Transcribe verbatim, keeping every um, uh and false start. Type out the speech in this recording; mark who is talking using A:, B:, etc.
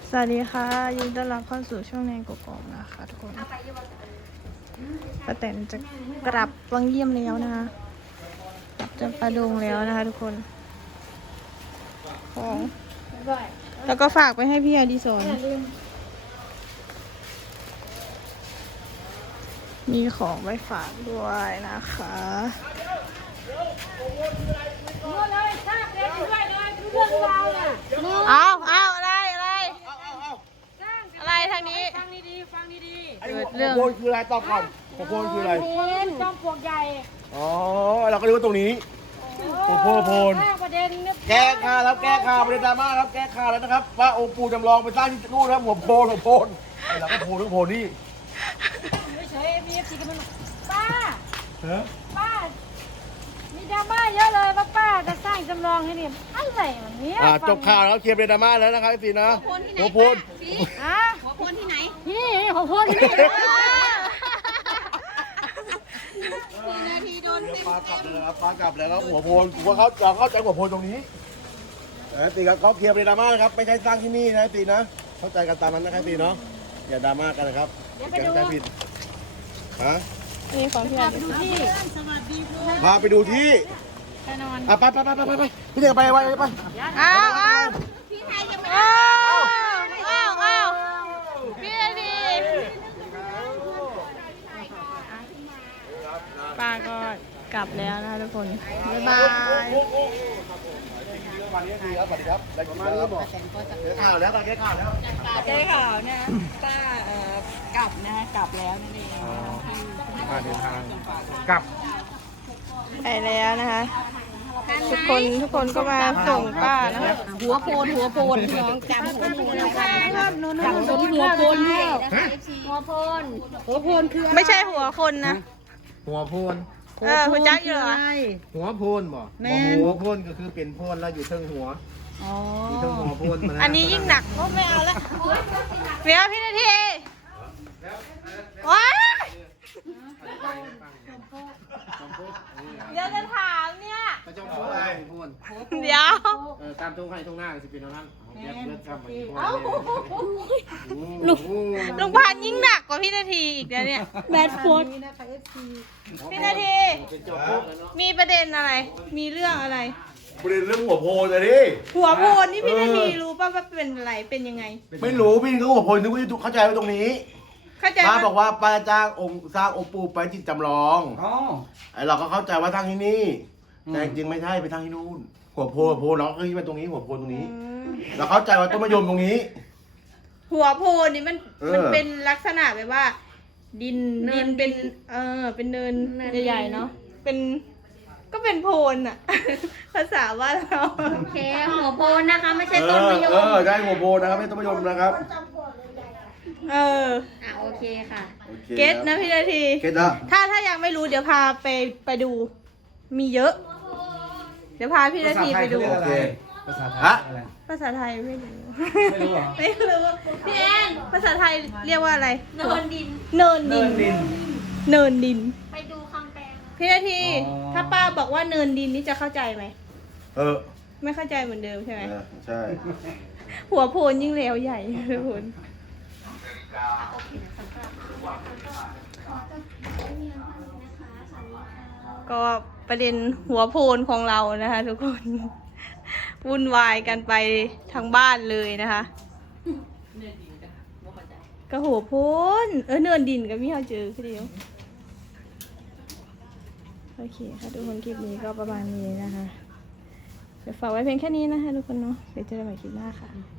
A: สวัสดีค่ะยินดีต้อนรับเข้าสู่ช่องในกกอกนะคะทุกคนป้าแตนจะกลับวังเยี่ยมแล้วนะคะกลับจะประดงแล้วนะคะทุกคนของแล้วก็ฝากไปให้พี่อดิศรมีของไปฝากด้วยนะคะเอาเอาอะไรอะไรอะไรทางนี้ฟังดีๆฟังดีๆ
B: ไอ้หัวโพนคืออะไรตอบก่อนหัวโพนคืออะไร
C: จอมปลวกใหญ่
B: อ๋อเราก็รู้ว่าตรงนี้หัวโพนโพนแก้ข่าวแล้วแก้ข่าวประเด็นดราม่าครับแก้ข่าวแล้วนะครับว่าองค์ปู่จำลองไปสร้างที่นู่นแล้วหัวโพนหัวโพนไอ้เราก็โพนทั้งโพนนี่
C: ไม่ใช่มีเอฟซีกันมันป้า
B: ฮะ
C: ป้ามีดราม่าเยอะเลยว่าป้าจะสร้างจำลองให้เนี่ยอะไรแบบนี้
B: อ่าจบข่าวแล้วเคลียร์ประเด็นดราม่าแล้วนะครับสินะหัวโพน
C: ฮะหัวโพนที่ไหนนี่หัวโพนที่นี่
B: นาทีโดนเต็มปลากลับเลยครับปลากลับแล้วหัวโพนว่าเขาเราเข้าใจหัวโพนตรงนี้นะตีครับเขาเคลียร์ประเด็นดราม่านะครับไม่ใช่สร้างที่นี่นะตีนะเข้าใจกันตามนั้นนะครับตีเนาะอย่าดราม่ากันนะครับอย่าเข้าใจผิดฮะ
A: นี่ของพี่อดิศร
B: พาไปดูที่
C: ไปนอน
B: อ่ะไปไปไปไปไปพี่เด็กไปไปไป
A: อ้าวอ้าวพี่ไทยจะไม่อ้าวอ้าวอ้าวพี่อดิศรป้าก็กลับแล้วนะคะทุกคนบ๊ายบาย
B: วันนี้ดีครับสวัสดีครับได้ประมาณนี้บอกเดี๋ยวข่าวแล้วตอนนี้ข่าวแล้ว
C: ได้ข่าวนะป้ากลับนะกลับแล้วนั่นเอง
B: มาเดินทางกลับ
A: ไปแล้วนะคะทุกคนทุกคนก็มาส่งป้านะคะ
C: หัวโพนหัวโพนน้องจำหัวโพนครับจำหัวโพนหัวโพนหัวโพนคือ
A: ไม่ใช่หัวคนนะ
D: หัวโพน
A: เออคุณจักอยู่เหรอ
D: หัวโพนบ่หัวโพนก็คือเป็นโพนแล้วอยู่เทิงหัวอยู่เทิงหัวโพน
A: อันนี้ยิ่งหนักโอ้ไม่เอาละเดี๋ยวพี่นาทีว้าเดี๋ยวจะถามเนี่ย
D: จงโพนอะไรโพน
A: เดี๋ยว
D: ตามตรงใครตรงหน้าสิเป็นเท่านั้นเลือกทำไป
A: ลุงลุงพานยิ่งหนักกว่าพี่นาทีอีกนะเนี่ยแบดโฟนพี่นาทีมีประเด็นอะไรมีเรื่องอะไร
B: ประเด็นเรื่องหัวโพนเลยดิ
A: หัวโพนนี่พี่นาทีรู้ป่ะว่าเป็นอะไรเป็นยังไง
B: ไม่รู้พี่เขาหัวโพนนึกว่าเข้าใจไว้ตรงนี้ป้าบอกว่าป้าจ้างองค์สร้างองค์ปู่ไปจิตจำลองอ๋อไอเราก็เข้าใจว่าสร้างที่นี่แต่จริงไม่ใช่ไปสร้างที่นู่นหัวโพนหัวโพนเราก็คิดว่าตรงนี้หัวโพนตรงนี้เราเข้าใจว่าต้นมะยมตรงนี้
A: หัวโพนนี่มันมันเป็นลักษณะแบบว่า ดินดินเป็นเออเป็นเนินใหญ่ๆเนาะเป็นก็เป็นโพนอะภาษาว่าเรา
C: โอเคหัวโพนนะคะไม่ใช่ต้นมะยม
B: เออได้หัวโพนนะครับไม่ต้นมะยมนะครับ
A: เออ
C: อ่ะโอเคค่ะ
A: เก็ตนะพี่นาที
B: เก็ตนะ
A: ถ้าถ้ายังไม่รู้เดี๋ยวพาไปไปดูมีเยอะเดี๋ยวพาพี่นาทีไปดู
B: โอเค
D: ภาษาไทยอะไร
A: ภาษาไทยไม่รู้
D: ไม่รู้หรอ
A: ไม่รู้พี่แอนภาษาไทยเรียกว่าอะไร
C: เนินดิน
A: เนินดินเนินดิน
C: ไปดูคำแปล
A: พี่นาทีถ้าป้าบอกว่าเนินดินนี่จะเข้าใจไหม
B: เออ
A: ไม่เข้าใจเหมือนเดิมใช่ไหม
B: ใช่
A: หัวโพนยิ่งแล้วใหญ่เลยโพนก็ประเด็นหัวโพนของเรานะคะทุกคนวุ่นวายกันไปทั้งบ้านเลยนะคะก็หัวโพนเออเนินดินกับพี่เขาเจอคือเดียวโอเคค่ะทุกคนคลิปนี้ก็ประมาณนี้นะคะเดี๋ยวฝากไว้เพียงแค่นี้นะคะทุกคนเนาะเดี๋ยวเจอกันใหม่คลิปหน้าค่ะ